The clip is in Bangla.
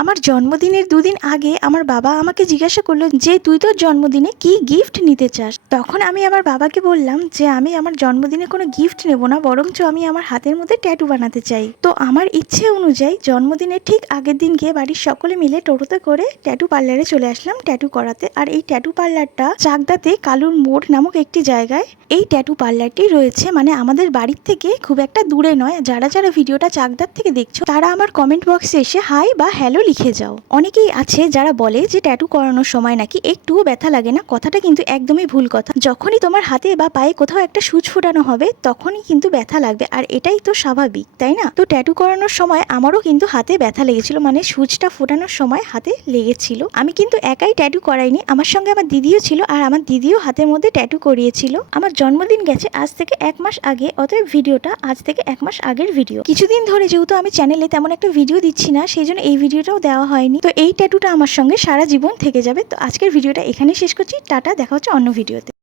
আমার জন্মদিনের দুদিন আগে আমার বাবা আমাকে জিজ্ঞাসা করলো যে তুই তোর জন্মদিনে কি গিফট নিতে চাস। তখন আমি আমার বাবাকে বললাম যে আমি আমার জন্মদিনে কোনো গিফট নেব না, বরঞ্চ আমি আমার হাতের মধ্যে ট্যাটু বানাতে চাই। তো আমার ইচ্ছে অনুযায়ী জন্মদিনের ঠিক আগের দিন গিয়ে বাড়ির সকলে মিলে টোটোতে করে ট্যাটু পার্লারে চলে আসলাম ট্যাটু করাতে। আর এই ট্যাটু পার্লারটা চাকদাতে কালুর মোড় নামক একটি জায়গায় এই ট্যাটু পার্লারটি রয়েছে, মানে আমাদের বাড়ির থেকে খুব একটা দূরে নয়। যারা যারা ভিডিওটা চাকদার থেকে দেখছো তারা আমার কমেন্ট বক্সে এসে হাই বা হ্যালো লিখে যাও। অনেকেই আছে যারা বলে যে ট্যাটু করানোর সময় নাকি একটুও ব্যথা লাগে না। কথাটা কিন্তু একদমই ভুল কথা। যখনই তোমার হাতে বা পায়ে কোথাও একটা সূচ ফোটানো হবে তখনই কিন্তু ব্যথা লাগবে, আর এটাই তো স্বাভাবিক, তাই না? তো ট্যাটু করানোর সময় আমারও কিন্তু হাতে ব্যথা লেগেছিল, মানে সূচটা ফোটানোর সময় হাতে লেগেছিল। আমি কিন্তু একাই ট্যাটু করাইনি, আমার সঙ্গে আমার দিদিও ছিল, আর আমার দিদিও হাতের মধ্যে ট্যাটু করিয়েছিল। আমার জন্মদিন গেছে আজ থেকে 1 মাস আগে, অতএব ভিডিওটা আজ থেকে 1 মাস আগের ভিডিও। কিছুদিন ধরে যেহেতু আমি চ্যানেলে তেমন একটা ভিডিও দিচ্ছি না, সেই জন্য এই ভিডিওটাও দেওয়া হয়নি। তো এই ট্যাটুটা আমার সঙ্গে সারা জীবন থেকে যাবে। তো আজকের ভিডিওটা এখানেই শেষ করছি। টাটা, দেখা হচ্ছে অন্য ভিডিওতে।